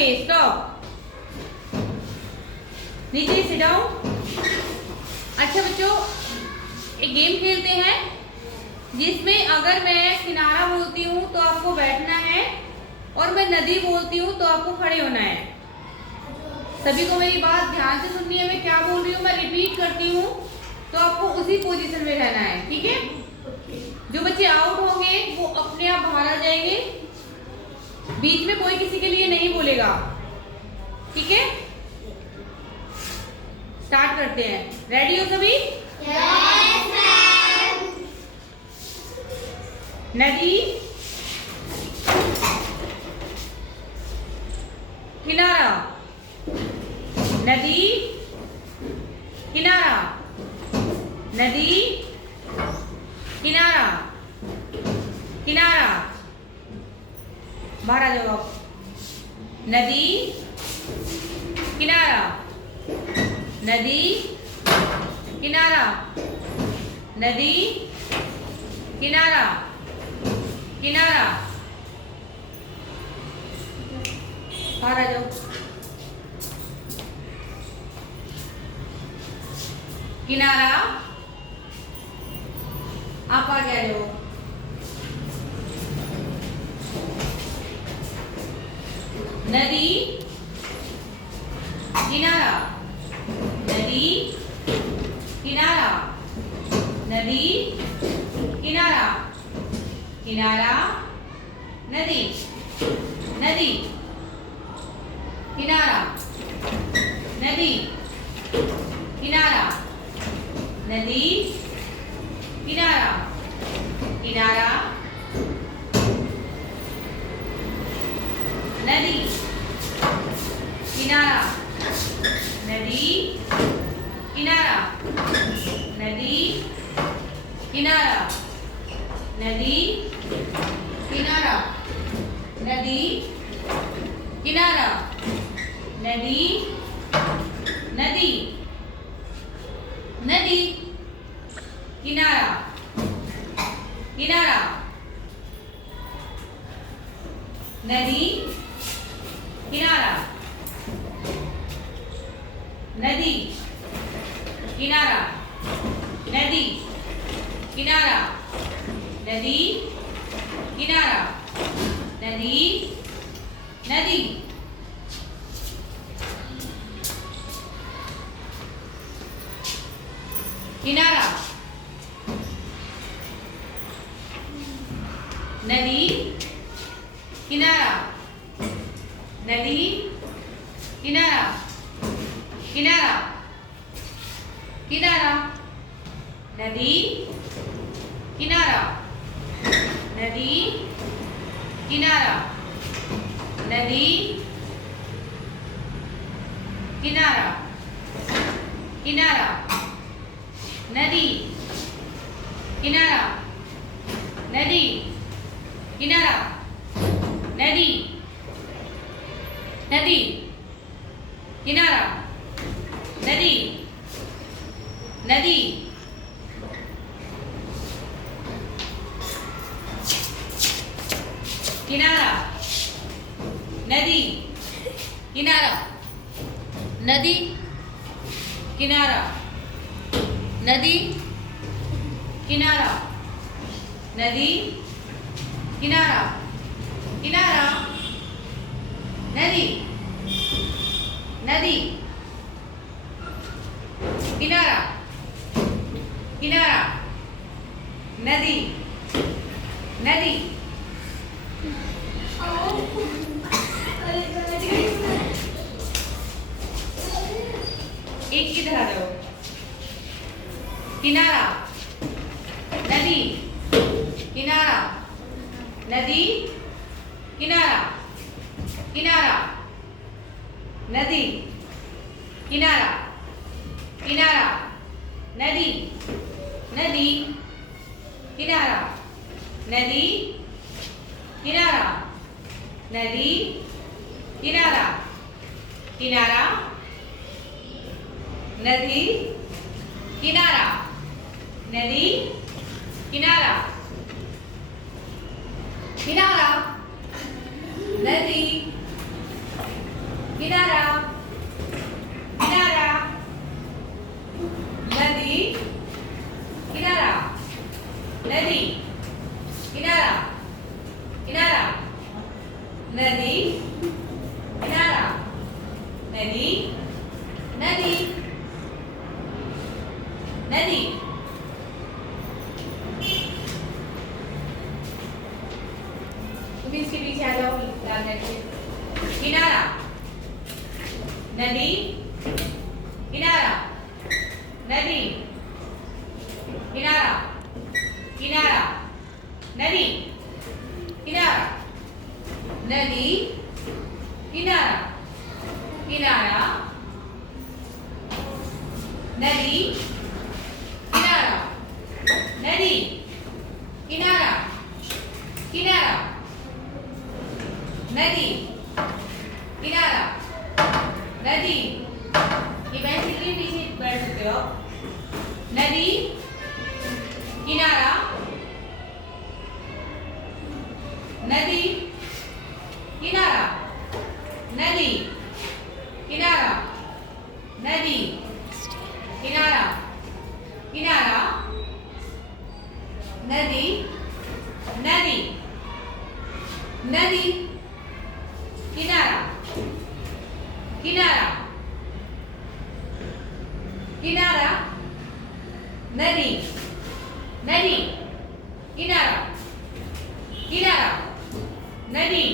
Okay stop. नीचे sit down. अच्छा बच्चों, एक गेम खेलते हैं जिसमें अगर मैं किनारा बोलती हूँ तो आपको बैठना है और मैं नदी बोलती हूँ तो आपको खड़े होना है। सभी को मेरी बात ध्यान से सुननी है। मैं क्या बोल रही हूँ मैं रिपीट करती हूँ तो आपको उसी पोजीशन में रहना है, ठीक है? जो बच्चे आउट होंगे वो अपने आप बाहर आ जाएंगे। बीच में कोई किसी के लिए नहीं बोलेगा, ठीक है? स्टार्ट करते हैं। रेडी हो सभी? Yes ma'am. नदी, किनारा, नदी, किनारा, नदी, किनारा, किनारा। बाहर आ जाओ आप। नदी, किनारा, नदी, किनारा, नदी, किनारा, किनारा। बाहर आ जाओ। किनारा, आप आगे आ जाओ। नदी, किनारा, नदी, किनारा, नदी, किनारा, किनारा, नदी, नदी, किनारा, नदी, किनारा, नदी, किनारा, किनारा, नदी, किनारा, नदी, किनारा, नदी, किनारा, नदी, किनारा, नदी, किनारा, नदी, नदी, नदी, किनारा, किनारा, नदी, किनारा, नदी, किनारा, नदी, किनारा, नदी, किनारा, नदी, नदी, किनारा, नदी, किनारा, नदी, किनारा, किनारा, किनारा, नदी, किनारा, नदी, किनारा, नदी, किनारा, किनारा, नदी, किनारा, नदी, किनारा, नदी, नदी, किनारा, नदी, नदी, किनारा, नदी, किनारा, नदी, किनारा, नदी, किनारा, नदी, किनारा, किनारा, नदी, नदी, किनारा, किनारा, नदी, नदी। एक किधर आ जाओ। किनारा, नदी, किनारा, नदी, किनारा, किनारा, नदी, किनारा, किनारा, नदी, नदी, किनारा, नदी, किनारा, नदी, किनारा, किनारा, नदी, किनारा, नदी, किनारा, किनारा, नदी, किनारा किनारा नदी किनारा नदी किनारा किनारा नदी किनारा नदी नदी नदी तुम इसके पीछे आ जाओ लाल नेट के किनारा नदी किनारा नदी किनारा किनारा नदी किनारा नदी किनारा किनारा नदी किनारा नदी किनारा किनारा नदी किनारा नदी ये बेंच के लिए पीछे बैठ सकते हो नदी किनारा नदी किनारा नदी किनारा नदी किनारा किनारा नदी नदी नदी किनारा किनारा किनारा नदी नदी किनारा किनारा नदी